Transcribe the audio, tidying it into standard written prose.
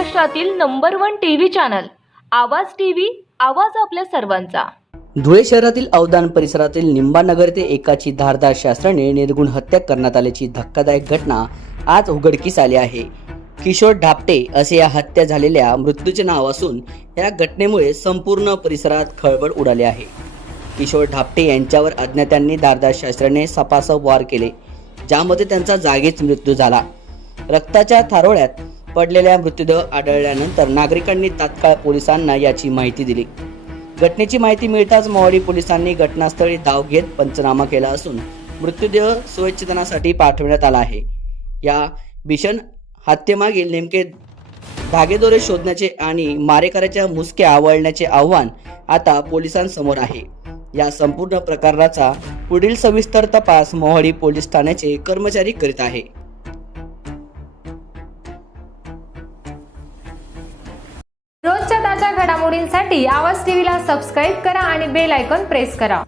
महाराष्ट्रातील number 1 TV channel आवाज TV, आवाज आपल्या सर्वांचा। धुळे शहरातील अवदान परिसरातील निंबानगर ते एकाची धारदार शस्त्राने निर्गुण हत्या करण्यात आल्याची धक्कादायक घटना आज उघडकीस आली आहे। किशोर ढापटे असे या हत्या झालेल्या मृत्यूचे नाव असून या घटनेमुळे संपूर्ण परिसरात खळबळ उडाली आहे। किशोर ढापटे यांच्यावर अज्ञातांनी धारदार शस्त्राने सपासप वार केले, ज्यामध्ये त्यांचा जागीच मृत्यू झाला। रक्ताच्या थारोळ्यात पडलेल्या मृतदेह आढळल्यानंतर नागरिकांनी तात्काळ पोलिसांना याची माहिती दिली। घटनेची माहिती मिळताच मोहाडी पोलिसांनी घटनास्थळी धाव घेत पंचनामा केला असून मृतदेह स्वच्छतेसाठी पाठवण्यात आला आहे। या भीषण हत्येमागील नेमके धागेदोरे शोधण्याचे आणि मारेकऱ्याच्या मुसके आवळण्याचे आव्हान आता पोलिसांसमोर आहे। या संपूर्ण प्रकाराचा पुढील सविस्तर तपास मोहाडी पोलीस ठाण्याचे कर्मचारी करीत आहे। रोजच्या ताज्या घडामोडींसाठी आवाज टीव्हीला सबस्क्राईब करा आणि बेल आयकॉन प्रेस करा।